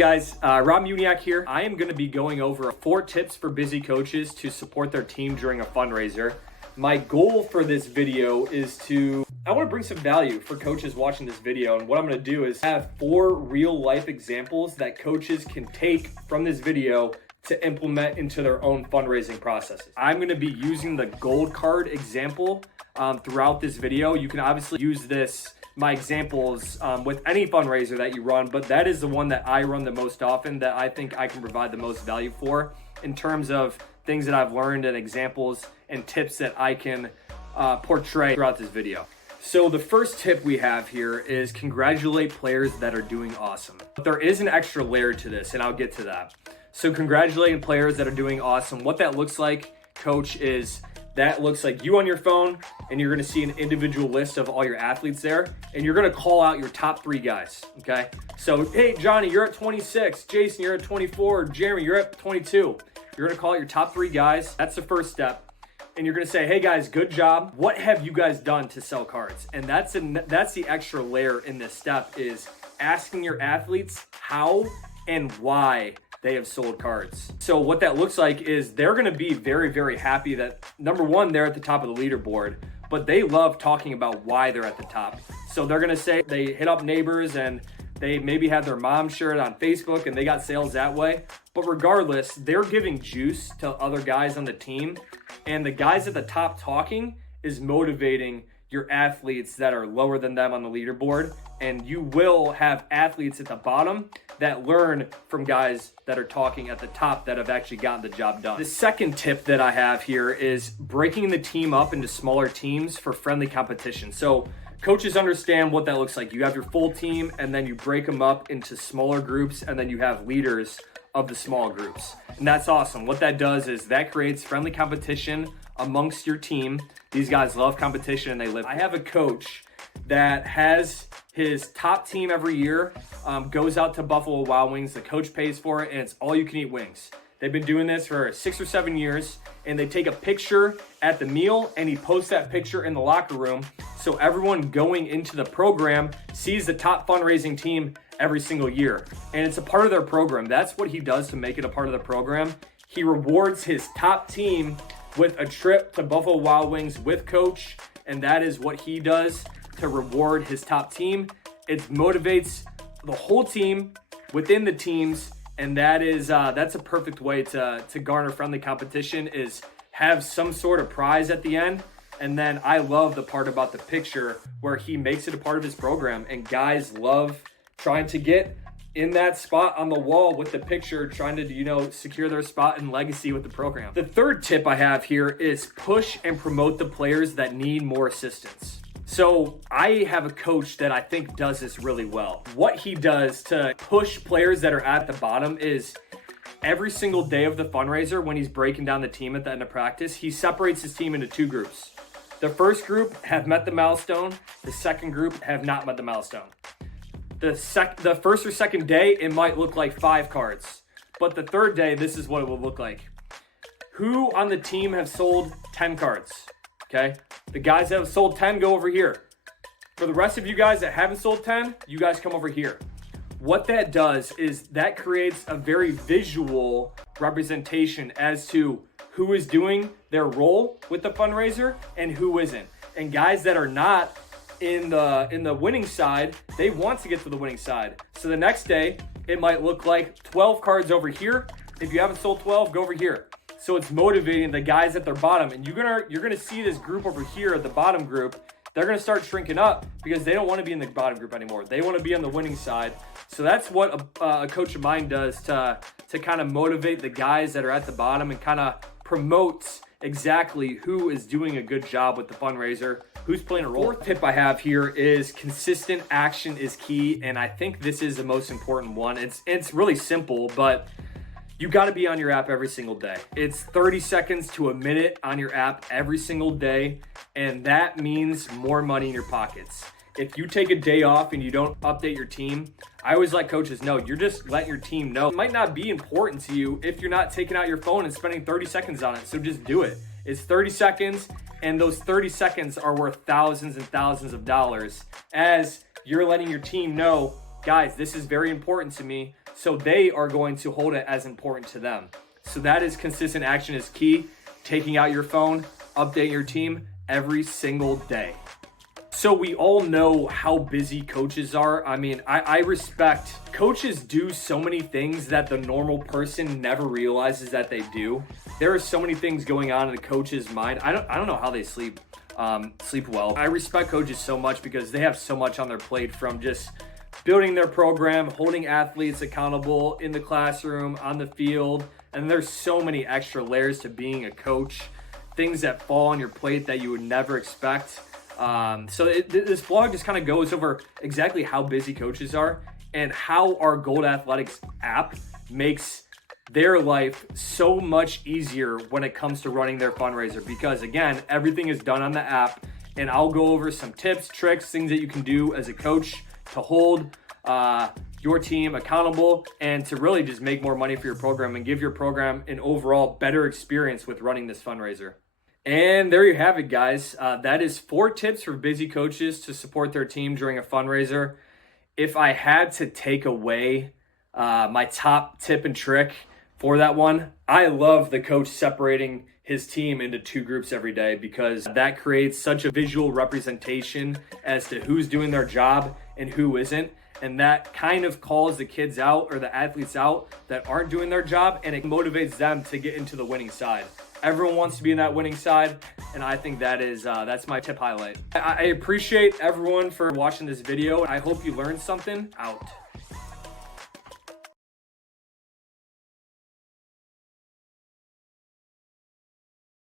Hey guys, Rob Muniak here. I am going to be going over 4 tips for busy coaches to support their team during a fundraiser. My goal for this video is I want to bring some value for coaches watching this video, and what I'm going to do is have 4 real life examples that coaches can take from this video to implement into their own fundraising processes. I'm going to be using the gold card example throughout this video. You can obviously use my examples with any fundraiser that you run, but that is the one that I run the most often, that I think I can provide the most value for in terms of things that I've learned and examples and tips that I can portray throughout this video. So the first tip we have here is congratulate players that are doing awesome. But there is an extra layer to this, and I'll get to that. So congratulating players that are doing awesome. What that looks like, coach, is that looks like you on your phone, and you're going to see an individual list of all your athletes there, and you're going to call out your top 3 guys, okay? So, hey, Johnny, you're at 26. Jason, you're at 24. Jeremy, you're at 22. You're going to call out your top 3 guys. That's the first step. And you're going to say, hey, guys, good job. What have you guys done to sell cards? And that's the extra layer in this step, is asking your athletes how and why they have sold cards. So what that looks like is they're going to be very, very happy that, number one, they're at the top of the leaderboard, but they love talking about why they're at the top. So they're going to say they hit up neighbors and they maybe have their mom share it on Facebook and they got sales that way. But regardless, they're giving juice to other guys on the team, and the guys at the top talking is motivating your athletes that are lower than them on the leaderboard. And you will have athletes at the bottom that learn from guys that are talking at the top that have actually gotten the job done. The second tip that I have here is breaking the team up into smaller teams for friendly competition. So coaches understand what that looks like. You have your full team, and then you break them up into smaller groups, and then you have leaders of the small groups. And that's awesome. What that does is that creates friendly competition amongst your team. These guys love competition and they live. I have a coach that has his top team every year, goes out to Buffalo Wild Wings. The coach pays for it, and it's all you can eat wings. They've been doing this for 6 or 7 years, and they take a picture at the meal, and he posts that picture in the locker room, so everyone going into the program sees the top fundraising team every single year. And it's a part of their program. That's what he does to make it a part of the program. He rewards his top team with a trip to Buffalo Wild Wings with coach, and that is what he does to reward his top team. It motivates the whole team within the teams, and that's a perfect way to garner friendly competition, is have some sort of prize at the end. And then I love the part about the picture where he makes it a part of his program, and guys love trying to get in that spot on the wall with the picture, trying to, secure their spot and legacy with the program. The third tip I have here is push and promote the players that need more assistance. So I have a coach that I think does this really well. What he does to push players that are at the bottom is every single day of the fundraiser, when he's breaking down the team at the end of practice, he separates his team into 2 groups. The first group have met the milestone. The second group have not met the milestone. The first or second day, it might look like 5 cards. But the third day, this is what it will look like. Who on the team have sold 10 cards? Okay? The guys that have sold 10 go over here. For the rest of you guys that haven't sold 10, you guys come over here. What that does is that creates a very visual representation as to who is doing their role with the fundraiser and who isn't. And guys that are not in the winning side, they want to get to the winning side. So the next day, it might look like 12 cards over here. If you haven't sold 12, go over here. So it's motivating the guys at their bottom. And you're gonna see this group over here, the bottom group, they're gonna start shrinking up because they don't wanna be in the bottom group anymore. They wanna be on the winning side. So that's what a coach of mine does to kind of motivate the guys that are at the bottom and kind of promotes exactly who is doing a good job with the fundraiser, who's playing a role. Fourth tip I have here is consistent action is key, and I think this is the most important one. It's really simple, but you got to be on your app every single day. It's 30 seconds to a minute on your app every single day, and that means more money in your pockets. If you take a day off and you don't update your team, I always let coaches know, you're just letting your team know. It might not be important to you if you're not taking out your phone and spending 30 seconds on it, so just do it. It's 30 seconds, and those 30 seconds are worth thousands and thousands of dollars as you're letting your team know, guys, this is very important to me, So they are going to hold it as important to them. So that is consistent action is key. Taking out your phone, update your team every single day. So we all know how busy coaches are. I mean, I respect coaches do so many things that the normal person never realizes that they do. There are so many things going on in a coach's mind. I don't know how they sleep well. I respect coaches so much because they have so much on their plate, from just building their program, holding athletes accountable in the classroom, on the field, and there's so many extra layers to being a coach, things that fall on your plate that you would never expect. This vlog just kind of goes over exactly how busy coaches are and how our Gold Athletics app makes their life so much easier when it comes to running their fundraiser, because again, everything is done on the app, and I'll go over some tips, tricks, things that you can do as a coach to hold your team accountable and to really just make more money for your program and give your program an overall better experience with running this fundraiser. And there you have it, guys. That is 4 tips for busy coaches to support their team during a fundraiser. If I had to take away my top tip and trick for that one, I love the coach separating his team into 2 groups every day, because that creates such a visual representation as to who's doing their job and who isn't. And that kind of calls the kids out, or the athletes out, that aren't doing their job, and it motivates them to get into the winning side. Everyone wants to be in that winning side, and I think that is that's my tip highlight. I appreciate everyone for watching this video. I hope you learned something. Out.